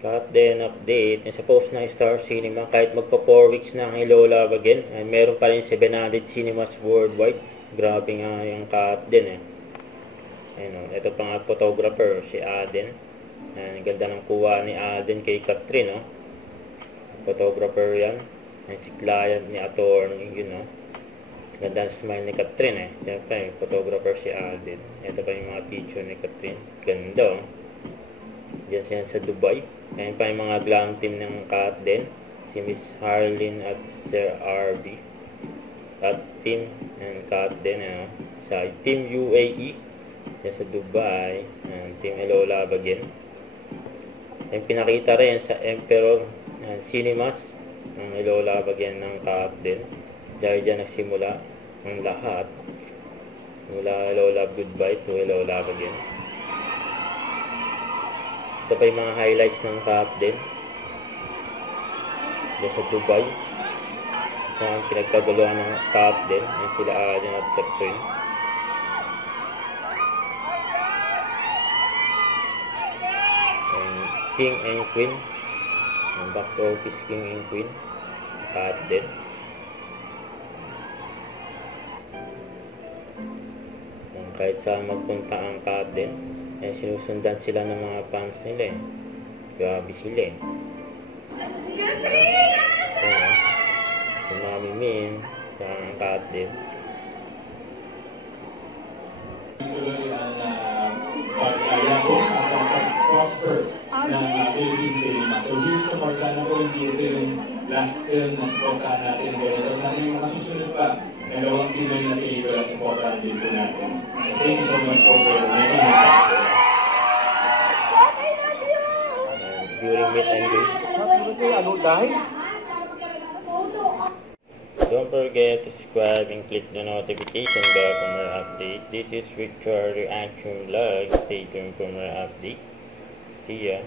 Cut din update sa post ng Star Cinema kahit magpa 4 weeks na ang Hello Love Again. Meron pa rin 700 cinemas worldwide. Grabe nga yung cut din Ayun, ito pa nga photographer si Aden. Ang ganda ng kuha ni Aden kay Catherine Photographer yan. Si client ni attorney yun Ganda ng smile ni Catherine Siyempre, photographer si Aden. Ito pa yung mga picture ni Catherine. Ganda Diyan siya sa Dubai. Ayan pa yung mga glam team ng cut din. Si Miss Harleen at Sir RB. At team ng cut din sa Team UAE. Diyan sa Dubai. Team Hello Love Again. Yung pinakita rin sa Emperor Cinemas ng Hello Love Again ng cut din. Dahil dyan nagsimula ang lahat. Mula Hello Love Goodbye to Hello Love Again. Ito pa yung mga highlights ng cut din. Diyan sa Dubai. Saan pinagkaguluhan ng cut din. Yan sila Aden at Catherine. King and Queen. Ang box office King and Queen. Cut din. Kahit saan magpunta ang cut din. Sinusundan sila ng mga fans nila Grabe sila Si Mami Min sa cut din. ng Philippine Cinema. So here's to more. Sana po hindi ito yung last film na supportahan natin ganito. Sana yung masusunod pa dalawang Pinoy na pelikula supportahan din po natin. So thank you so much for making it. During meet and greet. Don't forget to subscribe and click the notification bell for more updates. This is Victor Reaction Vlog. Stay tuned for more updates. See ya.